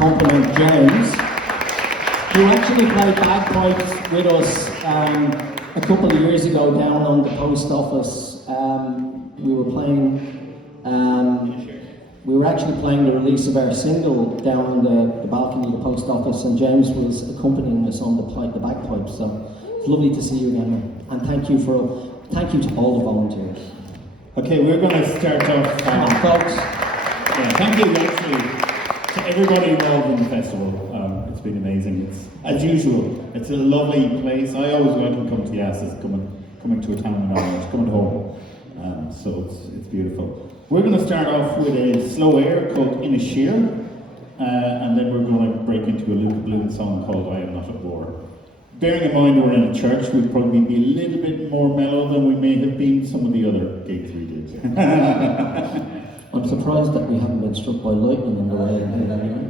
accompaniment James, who actually played bagpipes with us a couple of years ago down on the post office. We were playing, we were actually playing the release of our single down on the balcony of the post office, and James was accompanying us on the bagpipes. So it's lovely to see you again, man. And thank you to all the volunteers. Okay, we're going to start off. Folks. Yeah, thank you actually to everybody involved in the festival. It's been amazing. It's, as usual, it's a lovely place. I always welcome come to Yass as coming to a town in Ireland, coming home. So it's beautiful. We're going to start off with a slow air called Inisheer, and then we're going to break into a Luka Boom song called I Am Not at War. Bearing in mind we're in a church, we'd probably be a little bit more mellow than we may have been some of the other gigs we did. I'm surprised that we haven't been struck by lightning on the way in here anyway.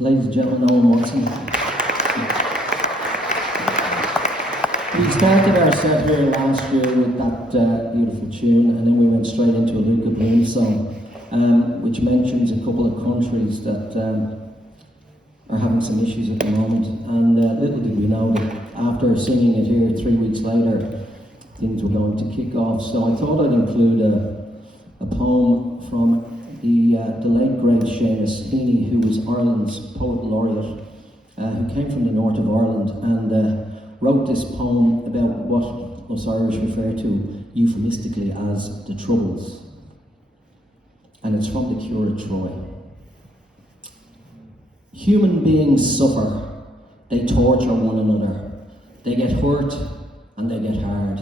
Ladies and gentlemen, Owen Watson. We started our set here last year with that beautiful tune, and then we went straight into a Luka Boom song, which mentions a couple of countries that are having some issues at the moment. And little did we know that after singing it here 3 weeks later, things were going to kick off. So I thought I'd include a poem from the late great Seamus, Heany, who was Ireland's poet laureate, who came from the north of Ireland and wrote this poem about what us Irish refer to euphemistically as the Troubles. And it's from The Cure at Troy. Human beings suffer, they torture one another, they get hurt and they get hard.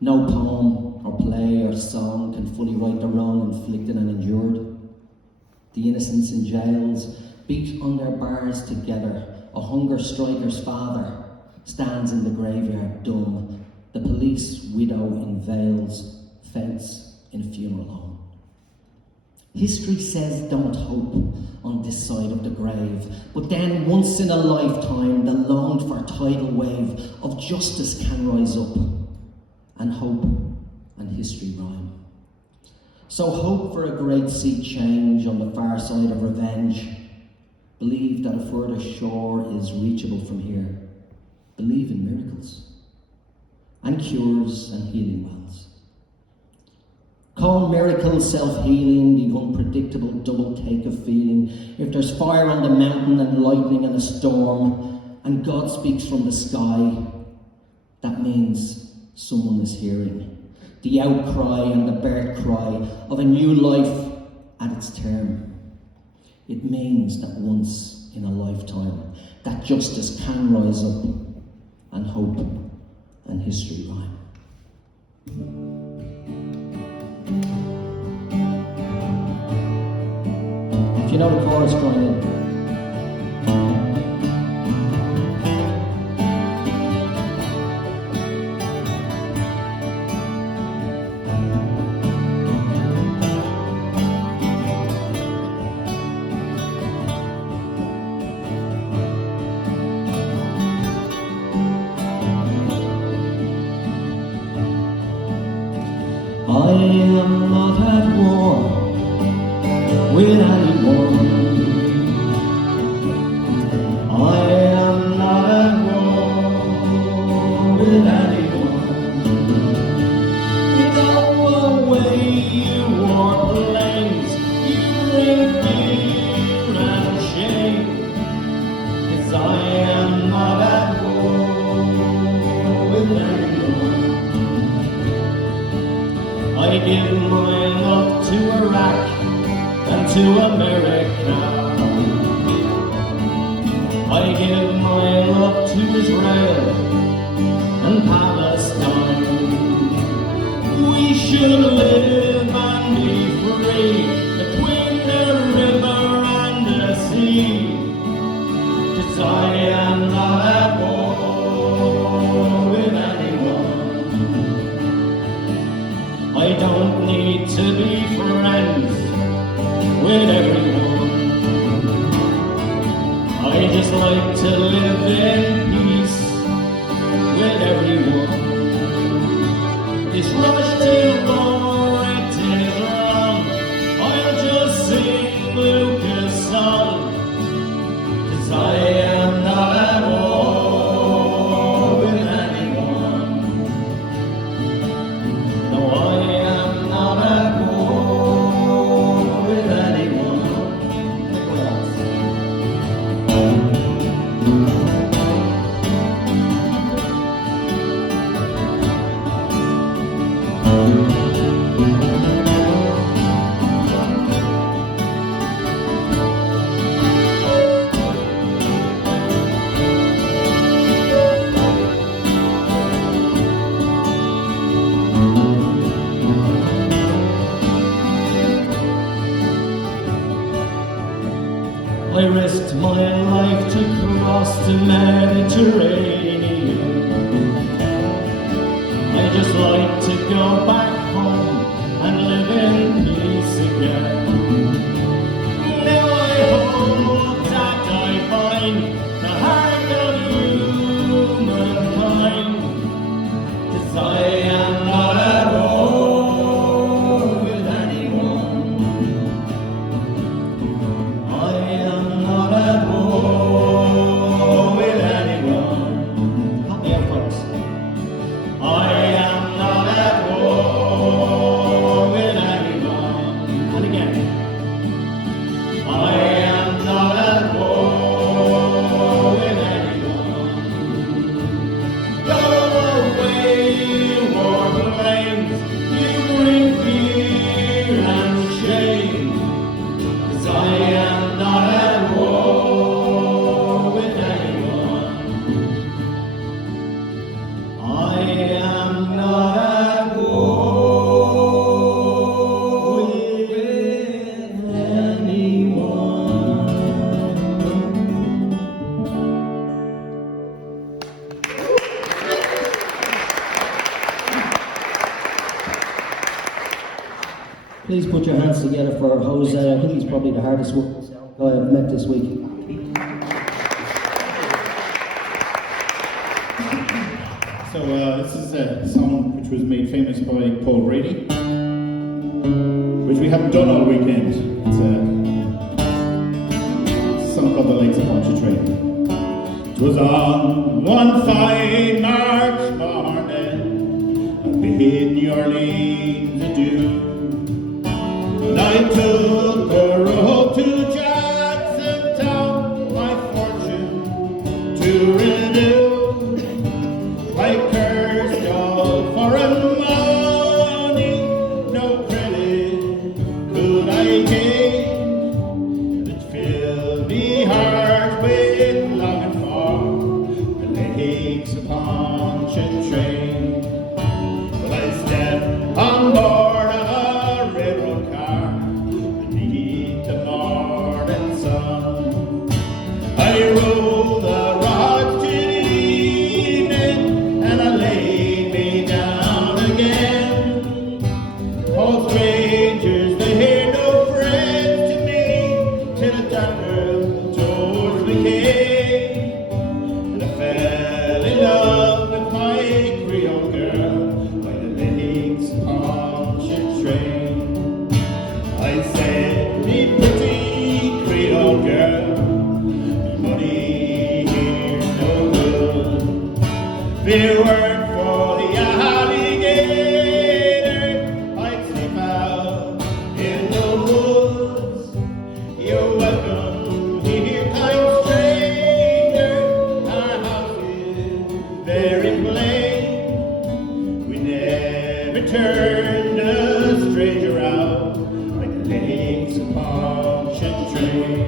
No poem or play or song can fully right the wrong inflicted and endured. The innocents in jails beat on their bars together. A hunger striker's father stands in the graveyard dumb. The police widow in veils faints in a funeral home. History says don't hope on this side of the grave, but then once in a lifetime the longed for tidal wave of justice can rise up, and hope and history rhyme. So hope for a great sea change on the far side of revenge. Believe that a further shore is reachable from here. Believe in miracles and cures and healing wells. Call miracles self-healing, the unpredictable double take of feeling. If there's fire on the mountain and lightning and a storm, and God speaks from the sky, that means someone is hearing. the outcry and the birth cry of a new life at its term. It means that once in a lifetime, that justice can rise up and hope and history rhyme. If you know the chorus, join in. I am not at war with anyone. I am not at war with anyone. Go away, you war planes, you bring fear and shame. 'Cause I am not at war with anyone. I give my love to Iraq and to America. I give my love to Israel and Palestine. We should live and be free between the river and the sea. 'Cause I am not at war with anyone. I don't need to be friends with everyone. I just like to live in peace with everyone. This rush to war, it is wrong. I'll just sing Luka's song. 'Cause I am not at war with anyone. No, I am not at war with anyone. I risked my life to cross the Mediterranean. I just like to go back home and live in peace again. Now I hope that I find the heart of humankind. 'Cause I am not at war with anyone. I am not at war with anyone. Help me out, folks. I am not at war with anyone. And again. I am not at war with anyone. Go away, war flames. You bring fear and shame. 'Cause I am not at war with anyone. I am not at war with anyone. Please put your hands together for Jose. I think he's probably the hardest one I've met this week. So this is a song which was made famous by Paul Brady, which we haven't done all weekend. It's a song called The Lakes of Pontchartrain. 'Twas on one fine March morning, I bid your leaves adieu, and I took the road to Jackson Town, my fortune to renew. I cursed all for a Pontchartrain. I said, me pretty Creole girl, me money here no good. Fair work for the alligator, I'd sleep out in the woods. You're welcome here, kind stranger, our house is very plain. We never turned a stranger out like the lakes of Pontchartrain.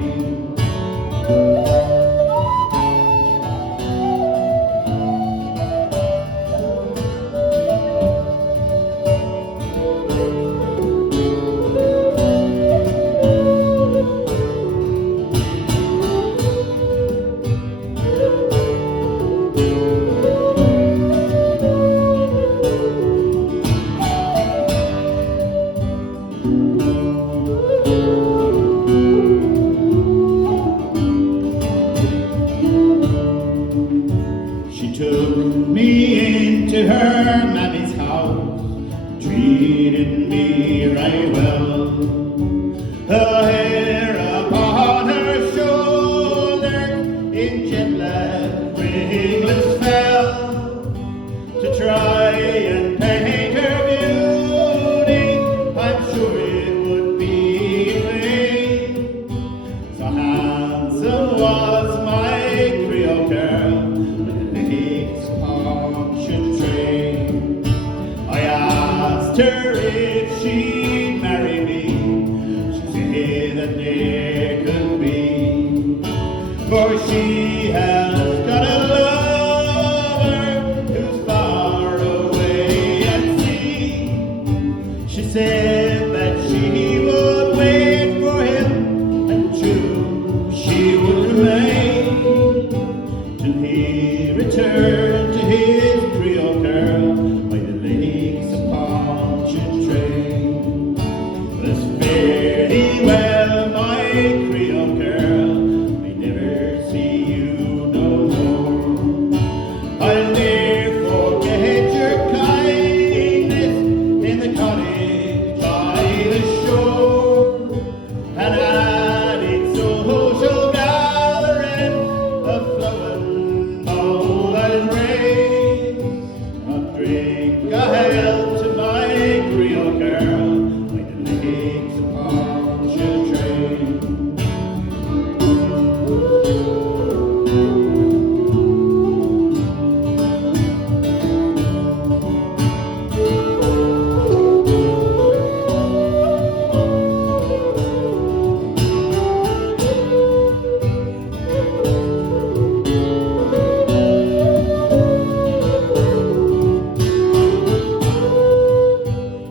She took me into her mammy's house, treated me right well. Her hair upon her shoulders in jet black ringlets fell. To try and paint her beauty, I'm sure it would be in vain. So handsome was my Creole girl, Pontchartrain. I asked her if she'd marry me. She said that there could be, for she has got a lover who's far away at sea. She said that she would wait for him, and true she would remain till he returned to his Creole girl by the lakes of Pontchartrain. But fare thee well, my Creole girl, may never see you no more. I'll never forget your kindness in the cottage by the shore, and at its social gathering, the flowing bowl I'll raise. I'll drink a health to my Creole girl by the lakes of Pontchartrain.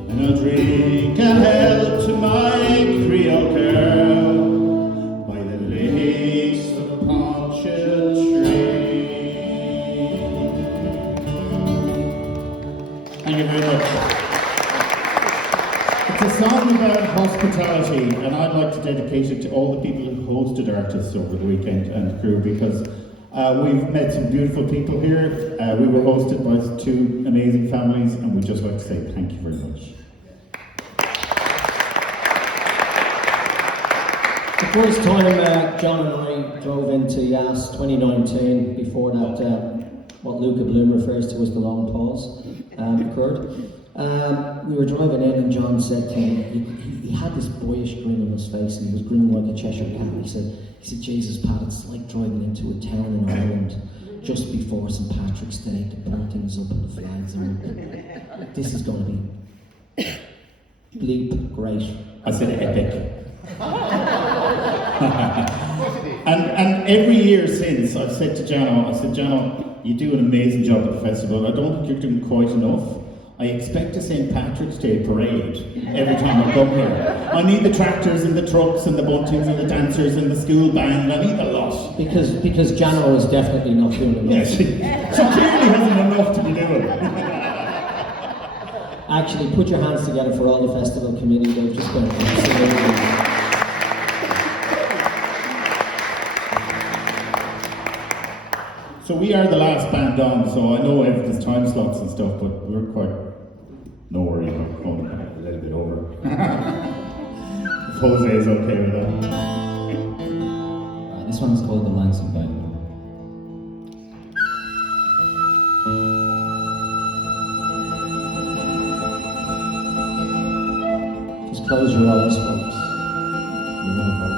And I'll drink a health to my Creole girl by the lakes of Pontchartrain. Thank you very much. It's a song about hospitality, and I'd like to dedicate it to all the people who hosted artists over the weekend and crew, because we've met some beautiful people here. We were hosted by two amazing families, and we'd just like to say thank you very much. The first time John and I drove into Yass 2019, before that, what Luka Boom refers to as the long pause, occurred. We were driving in and John said to me, he had this boyish grin on his face and he was grinning like a Cheshire cat. He said, Jesus, Pat, it's like driving into a town in Ireland just before St. Patrick's Day. The bunting's up and the flags are up. This is going to be bleep great. I said epic. and every year since, I've said to Jano, you do an amazing job at the festival. I don't think you're doing quite enough. I expect a St. Patrick's Day parade every time I come here. I need the tractors and the trucks and the buntings and the dancers and the school band. I need a lot. Because Jano is definitely not doing enough. Yes, so clearly hasn't enough to be doing. Actually, put your hands together for all the festival committee. They've just been absolutely... So we are the last band on, so I know there's time slots and stuff, but we're quite... No worry about it. Jose is okay with that. This one's called the Lonesome Boatman. Just close your eyes, folks. You're in a boat.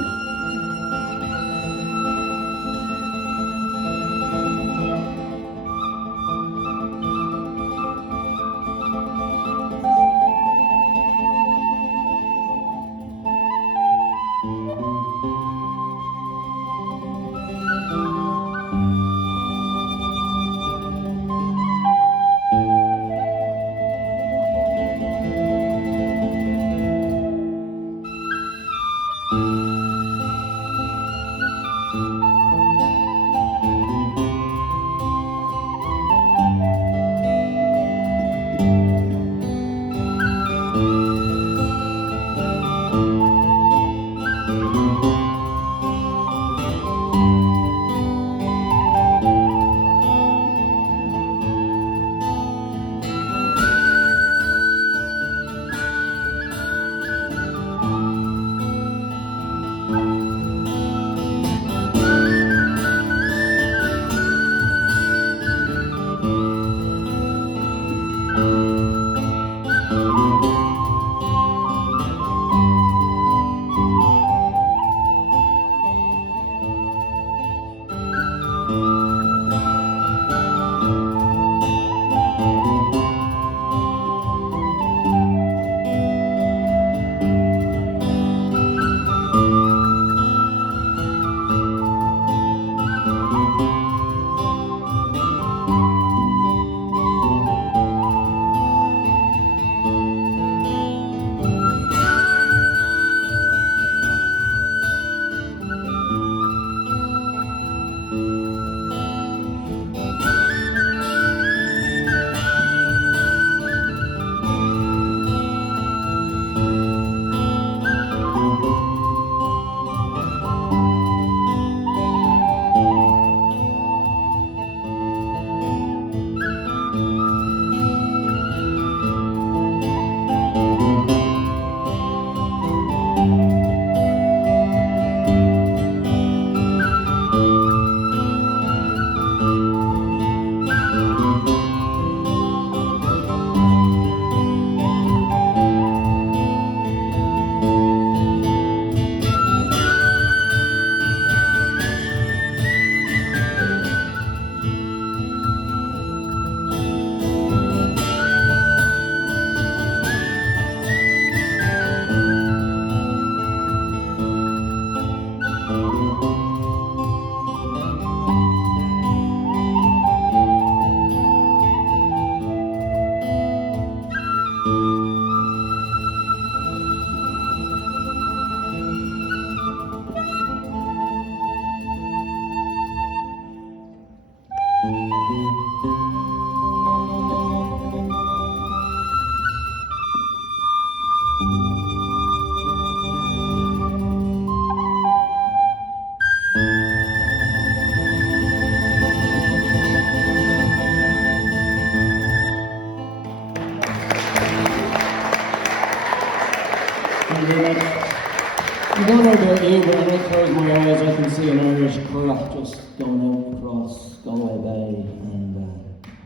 I don't know about you, but when I close my eyes, I can see an Irish craft just going out across Galway Bay, and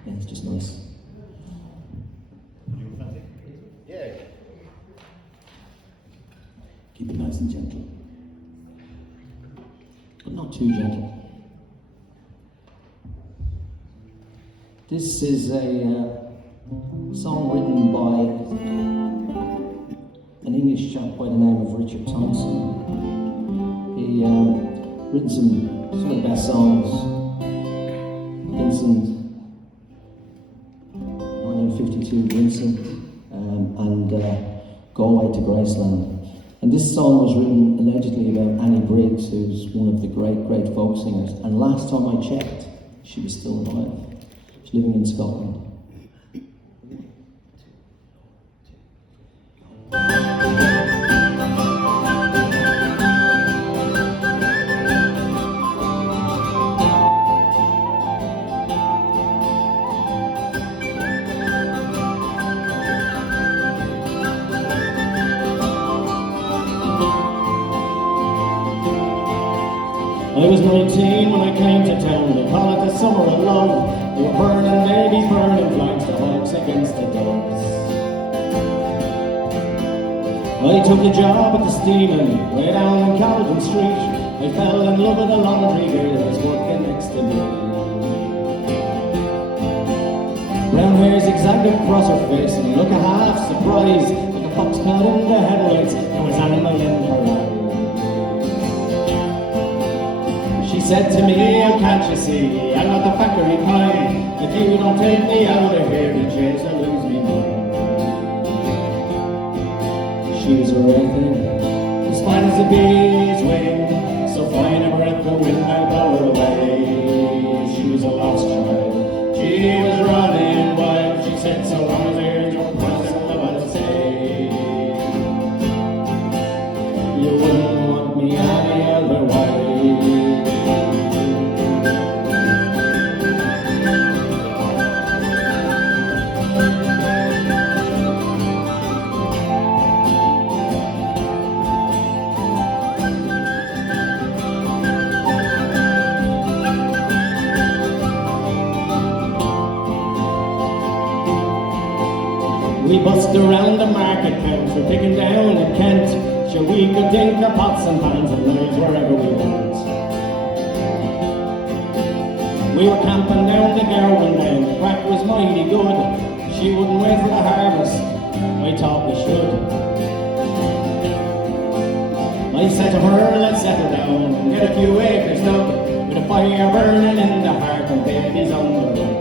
yeah, it's just nice. Yeah. Keep it nice and gentle, but not too gentle. This is a song written by an English chap by the name of Richard Thompson. He written some of the best songs. Vincent, 1952 Vincent, and Galway to Graceland. And this song was written allegedly about Annie Briggs, who's one of the great folk singers. And last time I checked, she was still alive. She's living in Scotland. I was 19 when I came to town. They call it the summer of love. They were burning babies, burning flags, the hawks against the doves. I took a job at the steaming way down on Calvin Street. I fell in love with a laundry girl that was working next to me. Brown hair zigzagged across her face and I look a half surprised, like a fox caught in the headlights. There was animal in her eyes. She said to me, oh, can't you see, I'm not the factory kind. If you don't take me out of here, the chase will lose me mind. She was a rare thing, as fine as a bee's wing, so fine a breath the wind might blow her away. She was a lost child, she was running wild. She said, so long as there's no present love, I'll say. You wouldn't want me any other way. We bust around the market towns, we're picking down in Kent. Sure, we could think of pots and pans and knives wherever we went. We were camping down the Galway now, the crack was mighty good. She wouldn't wait for the harvest, I thought we should. I said to her, let's settle down and get a few acres dug, with a fire burning in the heart and babies on the run.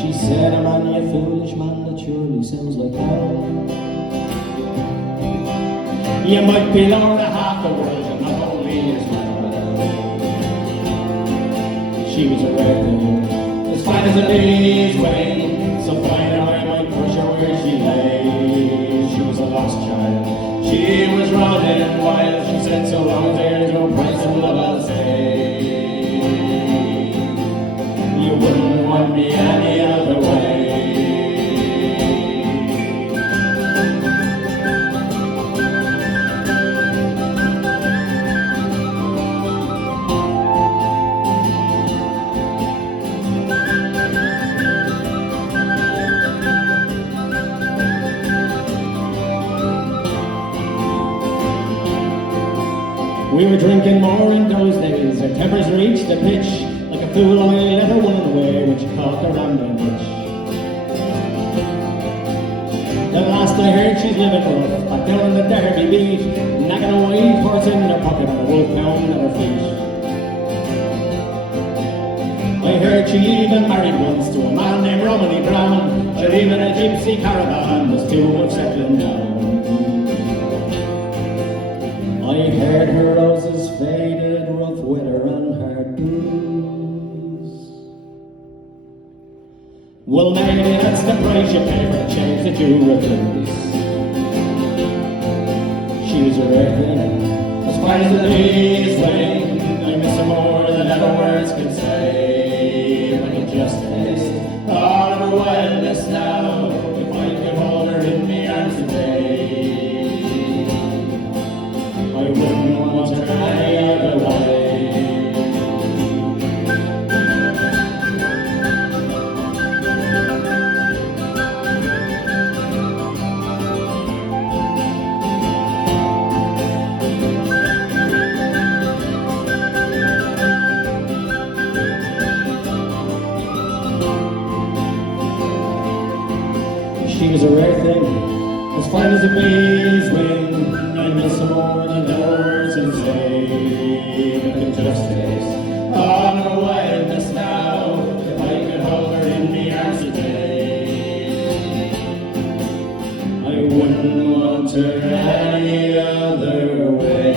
She said, I'm on you foolish man, that surely sounds like hell. You might be lord of half the world, and not only as well. She was a rare thing, as fine as a bee's wing, so fine that I might push her where she lay. She was a lost child, she was running wild. She said, so long as there's no price in love, I'll say. You wouldn't want me any other way. We were drinking more in those days, our tempers reached a pitch. Like a fool I let her run away when she caught the rambling ditch. At last I heard she's living rough, back down in the Derby beat, knacking a white horse in her pocket and a wolfhound at her feet. I heard she even married once to a man named Romany Brown. Sure, even a gypsy caravan was too much settling down. I heard her roses faded, rough weather on her boots. Well, maybe that's the price you pay for a change that you refuse. She was a rare thing, as fine as the bee's wing. I miss her more than ever words could say. If I could just taste all of her wildness now, if I could hold her in my arms today, I wouldn't want her any other way. She was a rare thing, as fine as a bee's wing. I miss her more than the words can say. I could just taste all her wildness now, if I could hold her in my arms today. I wouldn't want her any other way.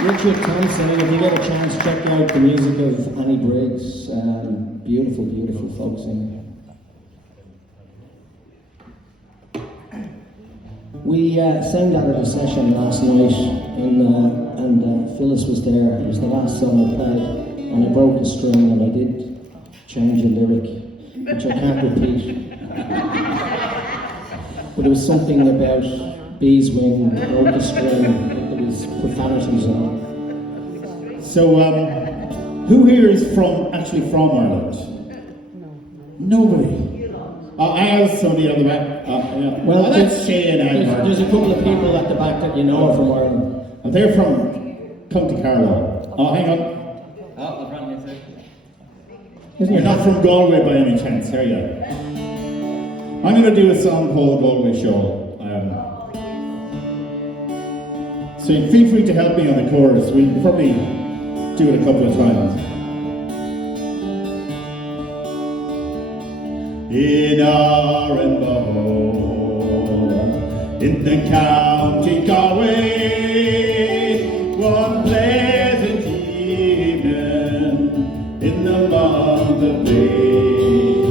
Richard Thompson, if you get a chance, check out the music of Annie Briggs. Beautiful, beautiful folk singer. We sang that at a session last night, and Phyllis was there. It was the last song I played, and I broke a string, and I did change a lyric, which I can't repeat. But it was something about Beeswing, broke a string, there was profanities in it. So, who here is actually from Ireland? Nobody. I asked somebody on the back. Yeah. Well, that's Shane and there's a couple of people at the back that you know are from Ireland. And they're from County Carlow. Oh, hang on. Oh, the brand new thing. You're not from Galway by any chance, are you? I'm going to do a song called Galway Shawl. So feel free to help me on the chorus. We'll probably do it a couple of times. In Arrenbow, in the county Galway, one pleasant evening in the month of May,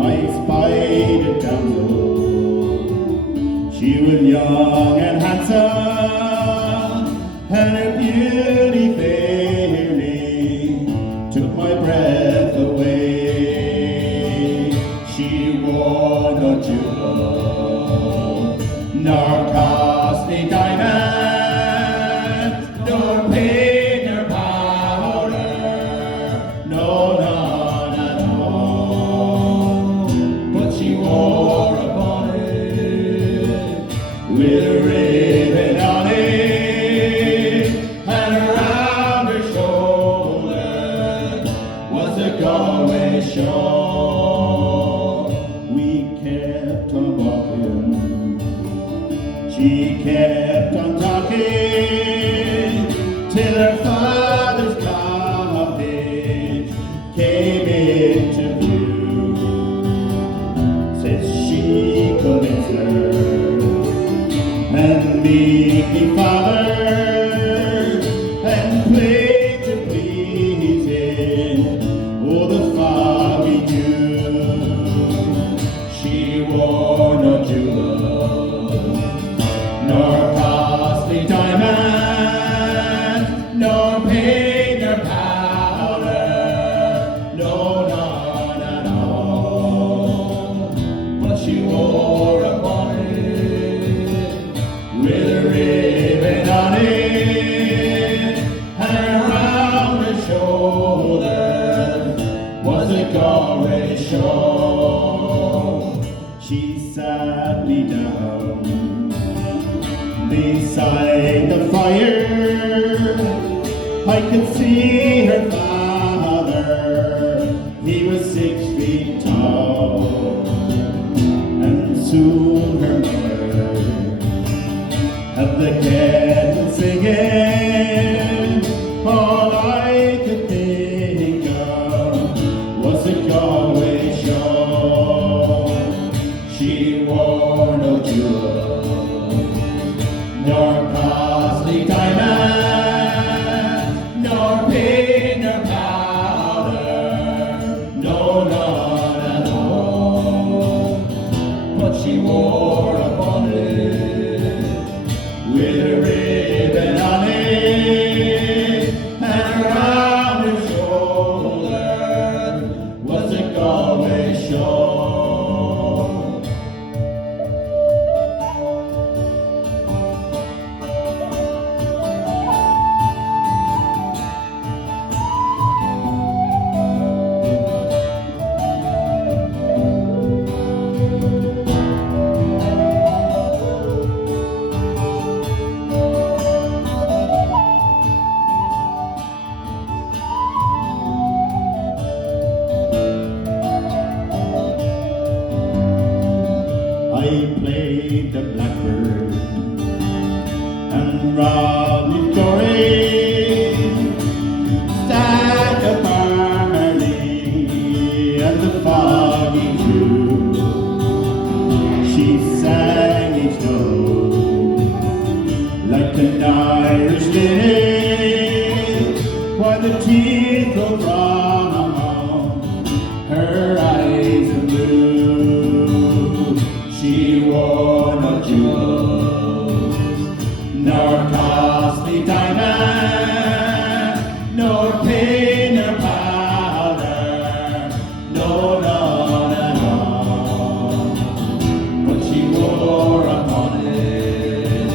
I spied a damsel. She was young and handsome, and her beauty fairly took my breath away. She wore no jewel, nor costly diamonds, nor paid nor powder, no, none at all. But she wore a bonnet with a ribbon on it, and around her shoulder was a Galway shawl. She kept on talking till her father's cottage came into view. Says she could answer and meet me father and play to please him, oh the Fogy Jew. She wore no jewel, nor costly diamond, nor paid nor powder, no, none at all. But she wore a bonnet with a ribbon on it, and around her shoulder was a Galway shawl. She sat me down beside the fire. I could see her father, he was 6 feet tall, and soon her mother had the kettle singing. All I could think of was a Galway shawl. She wore no jewel, nor costly diamond, nor paid nor powder, no, none at all. But she wore a bonnet with a ribbon on it, and around her shoulder was a Galway shawl. I played the blackbird and Robbie Corey, stack of barley and the Fogy Jew. She sang each note like an Irish lady, while the tears flowed from her eyes of blue. She wore no jewels, nor costly diamond, nor pain nor powder, no, none at all. But she wore upon it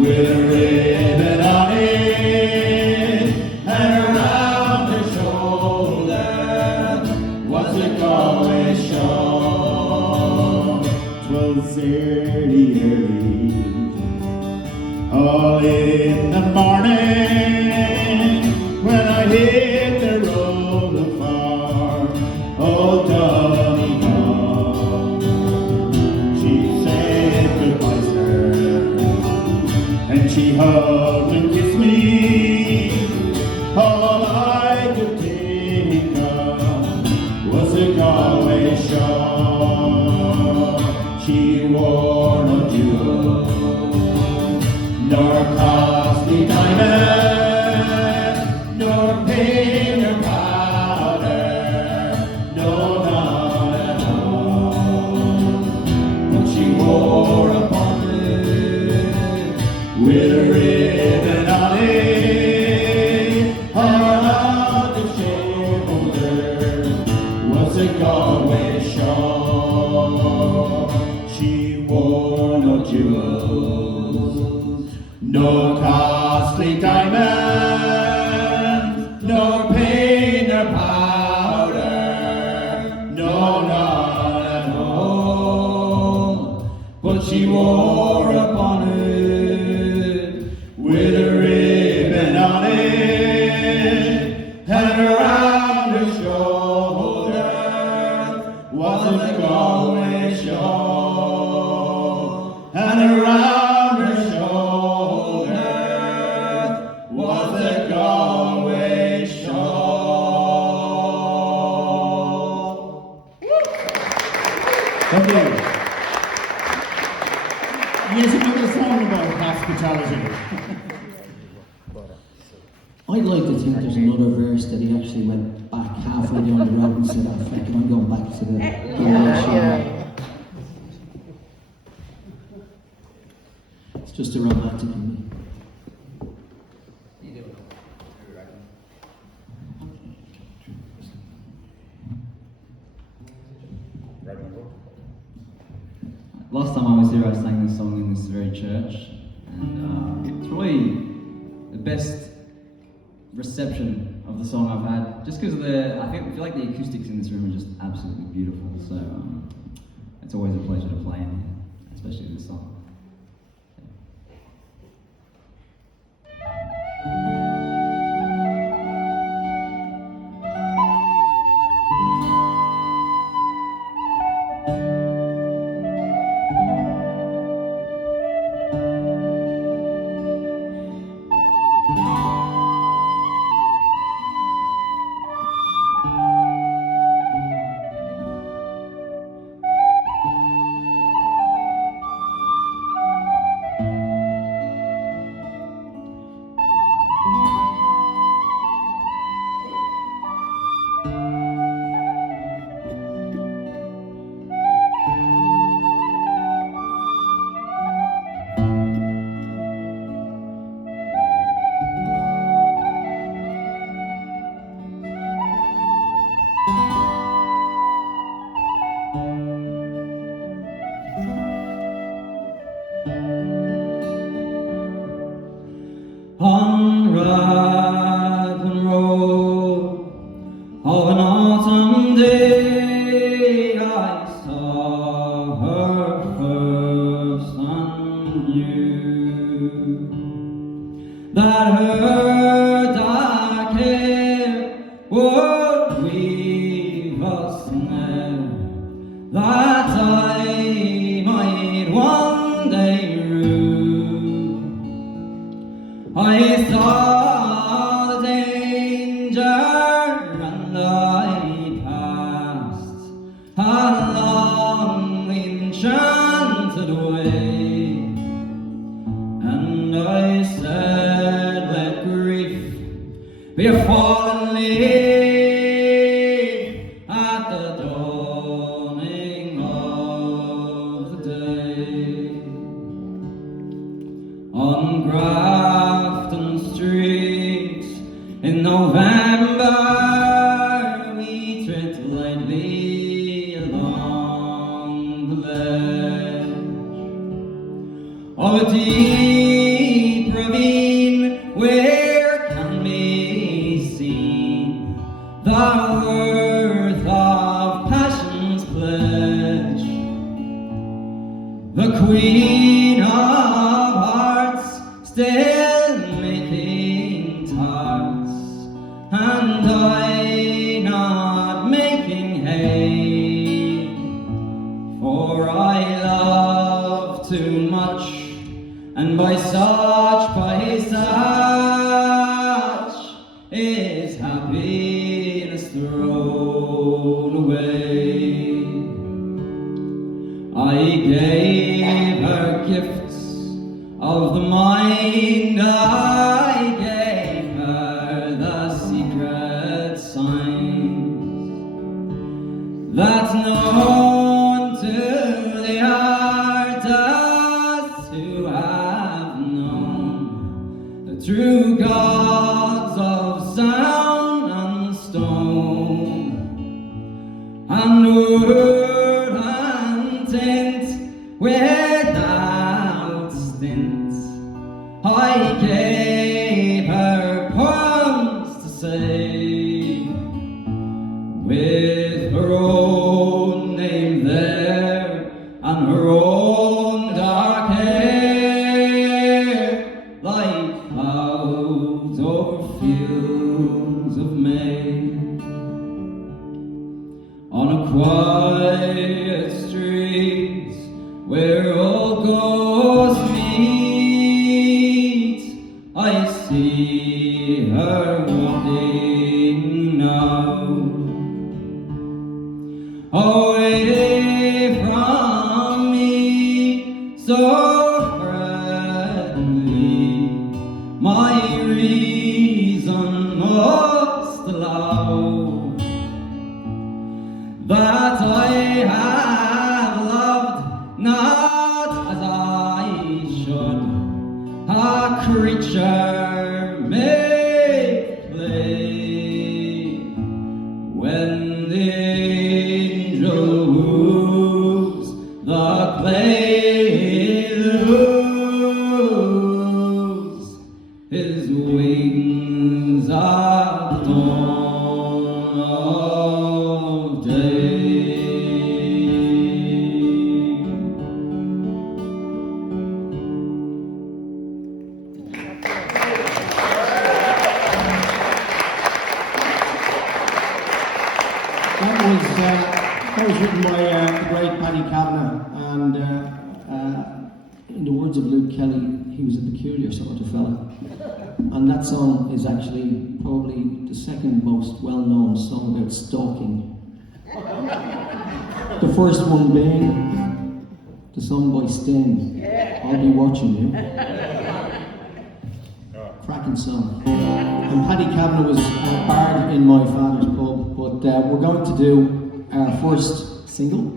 with a ribbon on it, and around her shoulder was a Galway shawl. 'Twas early, all in the morning, when I hit the road for old Donegal. She said goodbye, sir, and she hugged and kissed me. All I could think of was a Galway shawl. She wore no jewels, nor costly diamond, nor pain nor powder, no, none at all. But she wore upon it with a ribbon on it, around her shoulder was a Galway shawl. She wore no jewels, no costly diamonds, no pain nor powder, no, none at all. But she wore upon it with a ribbon on it, and around her shoulder was a Galway shawl, and around her shoulder was a Galway shawl. Thank you. Here's another song about hospitality. I'd like to think there's another verse that he actually went back halfway down the road and said, "Oh, fuck it, I'm going back to the It's just a romantic in me." Last time I was here, I sang this song in this very church, and it's probably the best reception of the song I've had, just because of I feel like the acoustics in this room are just absolutely beautiful. So it's always a pleasure to play in here, especially this song. On Raglan road of an autumn day, I saw her first and knew that her dark hair would weave a snare that I might one day rue. I saw the danger and I passed along the enchanted way, and I said, let grief be a fallen leaf at the dawning of the day. of a deep ravine where can be seen the worth of passion's pledge. The Queen of Hearts still making tarts, and I not making hay, for I love too much, and by such is happiness thrown away. I gave her gifts of the mind, I gave her the secret signs that's known to the artists who have known the true gods of sound and stone and wood and tint without stint. I gave her poems to say, with her own name there and her own dark hair, like clouds over fields of May. On a quiet street where all ghosts meet, I see her walking now, away from me, so friendly, my reason must allow that I have loved not as I should, a creature may play when the angel woos the clay lose his wings at the dawn of day. That was written by the great Paddy Kavanagh, and in the words of Luke Kelly, he was a peculiar sort of fella. And that song is actually probably the second most well-known song about stalking. The first one being the song by Sting, I'll Be Watching You. Cracking song. And Paddy Kavanagh was a bard in my father's pub, but we're going to do our first single,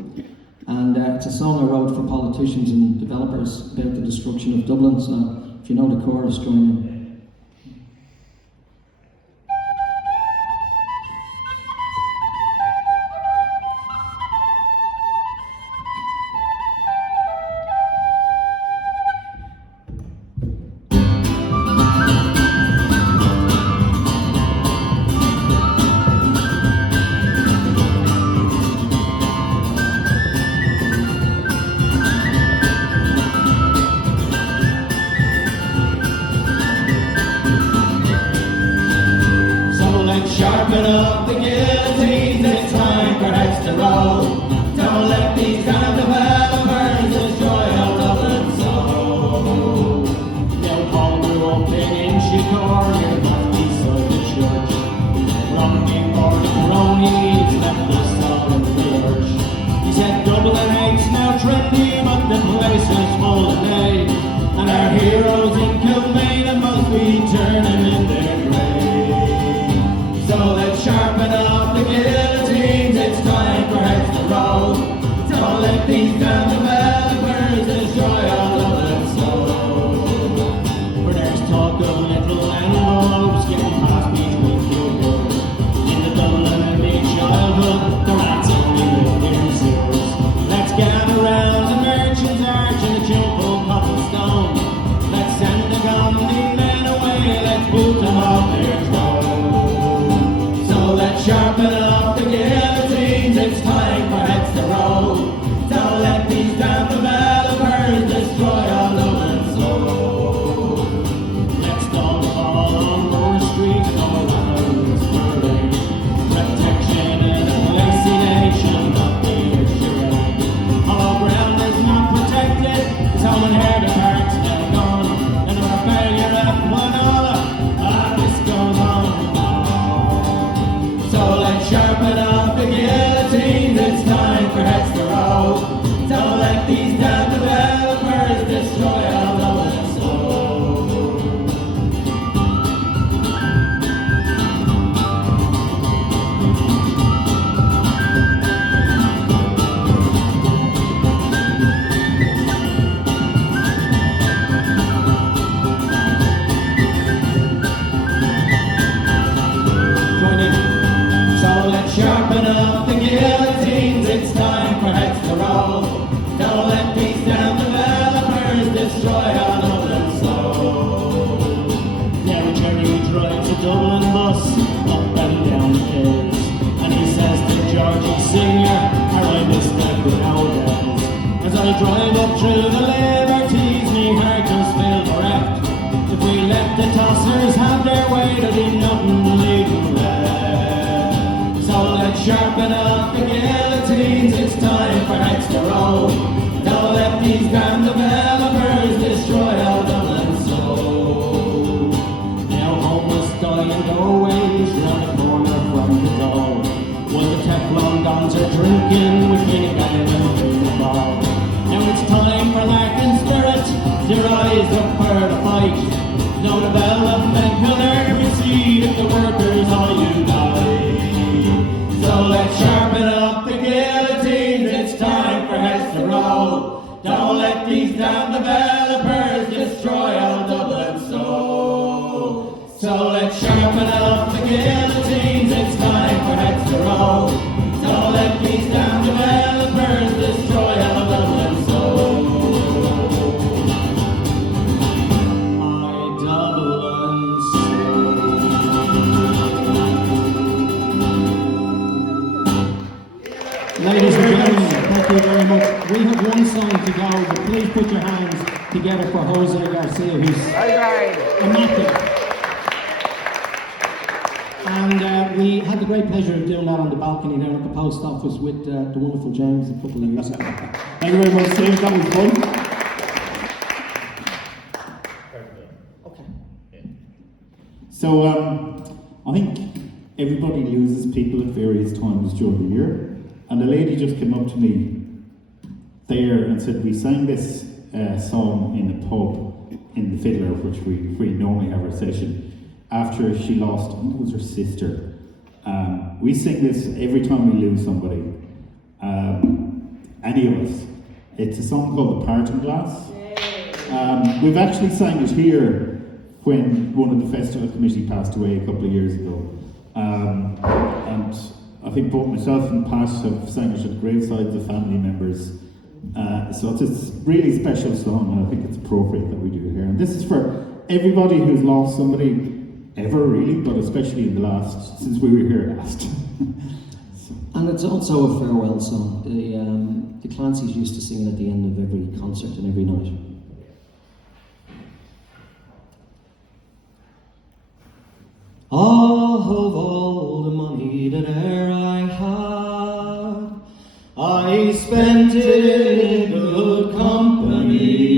and it's a song I wrote for politicians and developers about the destruction of Dublin, so if you know the chorus, join in. Sharpen up the guillotines, it's time perhaps to roll. Don't let these kind of developers destroy our Dublin soul. They'll call you old pig in Shikor, you're not beside the church. Running for the cronies, left the solid lurch. He said Dublin ain't now trendy, but the place is full of day. And our heroes in Kilmaine must be turning in their grave. So let's sharpen up the guillotines, it's time for heads to roll. Don't let these damn developers destroy our Dublin soul. For there's talk of little envelopes getting passed between pupils. In the Dublin and big childhood, the rats only live in sewers. Let's gather round the merchant's arch and the jumble cotton stone. road. Don't let these damn developers destroy our Dublin soul. Let's don't fall on Moore Street, no one's burning. Protection and assassination of the Inisheer. Hollow ground is not protected, so when here the park's now gone, and our failure at one all this goes on. So let's sharpen up the guillotines, it's time for heads to roll. Don't let these damn developers destroy our Dublin soul. Join in. So let's sharpen up the guillotines, it's time for heads to roll. Don't let these damn developers destroy our Dublin soul. Now Jerry drives a Dublin bus up and down the hills, and he says to Georgie Senior, how I miss the good old days. As I drive up through the liberties, me heart does feel bereft. If we let the tossers have their way, there'll be nothing leaving left. So let's sharpen up the guillotines, it's time for heads to roll. Don't let these damn developers destroy our Dublin soul. Now homeless die in doorways round the corner from the door, while the Teflon dons are drinking with Finbar and Finbar. Now it's time for lacking spirit to rise up for the fight. No development will ever be seen if the workers all unite. So let's sharpen up the guillotines, it's time for heads to roll. Don't let these damn developers destroy our Dublin soul. So let's sharpen up the guillotines, it's time for heads to roll. Don't let these damn developers destroy our Dublin soul. My Dublin soul. Ladies and gentlemen, thank you very much. We have one song to go, but please put your hands together for Jose Garcia, who's immaculate. And we had the great pleasure of doing that on the balcony down at the post office with the wonderful James a couple of years ago. Thank you very much, James. That was fun. Okay. So I think everybody loses people at various times during the year, and a lady just came up to me there and said, we sang this song in a pub in the Fiddler, which we normally have our session, after she lost, I think it was her sister. We sing this every time we lose somebody, any of us. It's a song called The Parting Glass. We've actually sang it here when one of the festival committee passed away a couple of years ago. And I think both myself and Pat have sang it at gravesides of family members. So it's a really special song, and I think it's appropriate that we do it here. And this is for everybody who's lost somebody ever, really, but especially in the last, since we were here last. And it's also a farewell song. The Clancys used to sing it at the end of every concert and every night. Of all the money that e'er I had, I spent it in good company,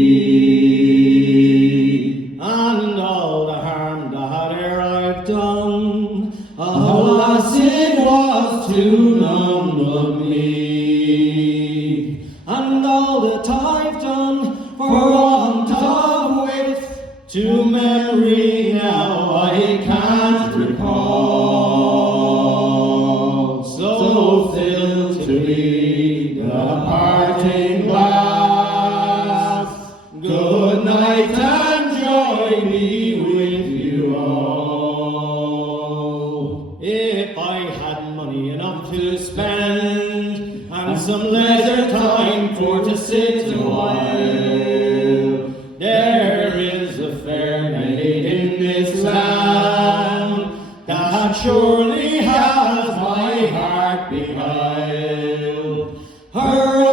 and all the harm that e'er I've done, alas, it was to none but me. And all that I've done for want of wit, to memory now I can't recall. So still to me the parting glass, good night and joy be with you all. If I had money enough to spend, and some leisure time for to sit a while, there is a fair maid in this land that surely has my heart beguiled. Her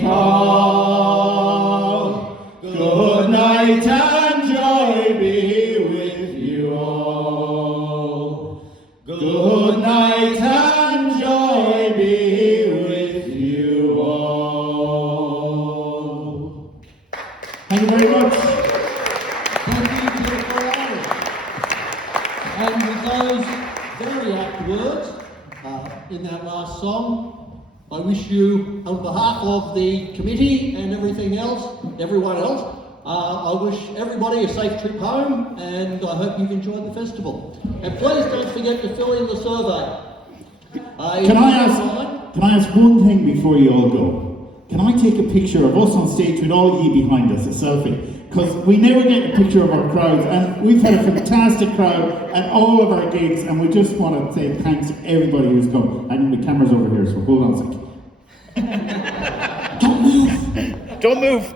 call. Good night and joy be with you all. Good night and joy be with you all. Thank you very much. Thank you to the choir. And with those very apt words in that last song, I wish you, on behalf of the committee and everyone else, I wish everybody a safe trip home, and I hope you've enjoyed the festival. And please don't forget to fill in the survey. Can I ask one thing before you all go? Can I take a picture of us on stage with all ye behind us, a selfie? Because we never get a picture of our crowds, and we've had a fantastic crowd at all of our gigs, and we just want to say thanks to everybody who's come. And the camera's over here, so hold on a second. Don't move! Don't move!